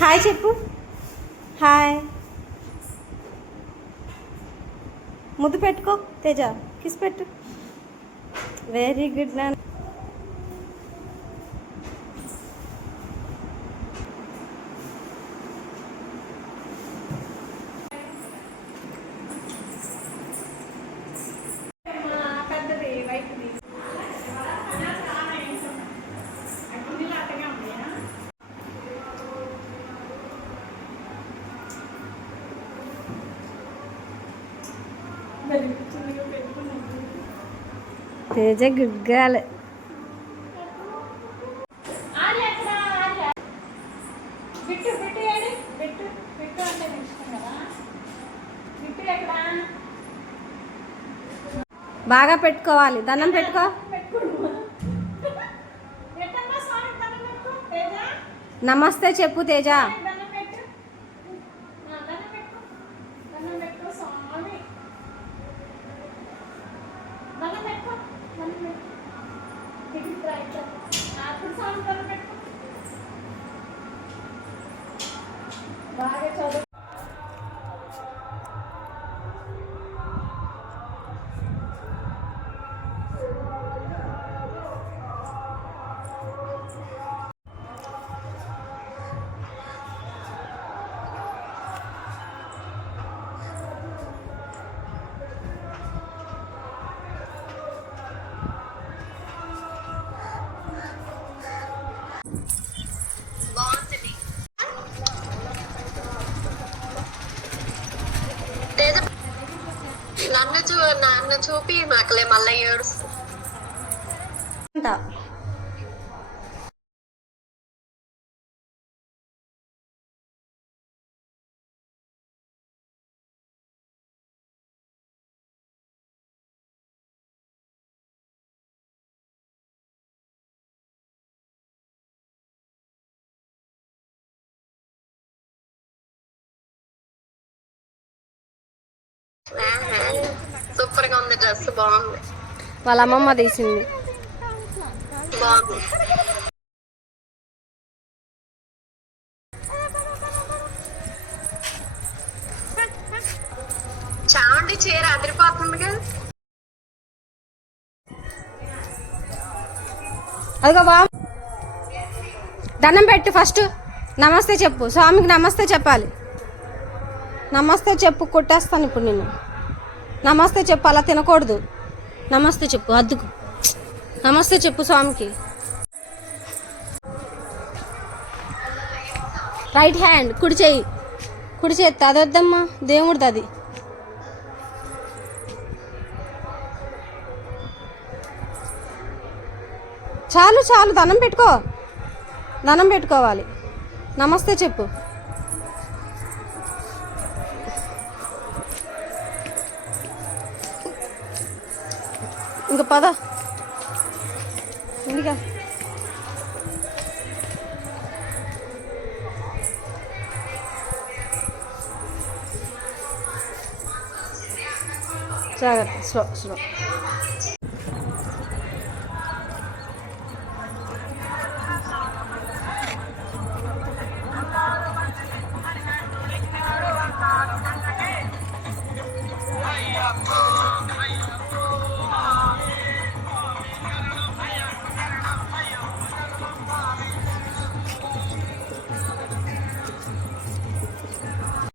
Hi చెప్పు. Hi. ముద్దు పెట్టుకో తేజ. కిస్ పెట్టు. వెరీ గుడ్ నాన్న. బిట్టు ఎక్కడ? బాగా పెట్టుకోవాలి. దండం పెట్టుకో. తేజ. నమస్తే చెప్పు తేజ దండం పెట్టు ఆ, దండం పెట్టు దండం పెట్టు స్వామి దండం పెట్టు దండం పెట్టు ఇటు రా, ఇటు రా. ఆ, అప్పుడు స్వామి దండం పెట్టు బాగా చదువు నన్ను చూ నన్ను చూపి మాకులే మళ్ళీ ఏడుస్తా సూపర్గా ఉంది డ్రెస్ బాగుంది. వాళ్ళ అమ్మమ్మ తీసింది. బాగుంది. చావండి చీర అదిరిపోతుంది కదా అదిగో బా. దండం పెట్టు ఫస్ట్. నమస్తే చెప్పు. స్వామికి నమస్తే చెప్పాలి. నమస్తే చెప్పు కొట్టేస్తాను ఇప్పుడు నిన్ను. నమస్తే చెప్పు అలా తినకూడదు. నమస్తే చెప్పు అద్దుకు. నమస్తే చెప్పు స్వామికి. రైట్ హ్యాండ్ కుడి చేయి. కుడి చేతి అది వద్దమ్మా దేవుడిది అది. చాలు చాలు దండం పెట్టుకో. దండం పెట్టుకోవాలి. నమస్తే చెప్పు. ఇంక పద ఇండిగా జాగ్రత్త స్లో స్లో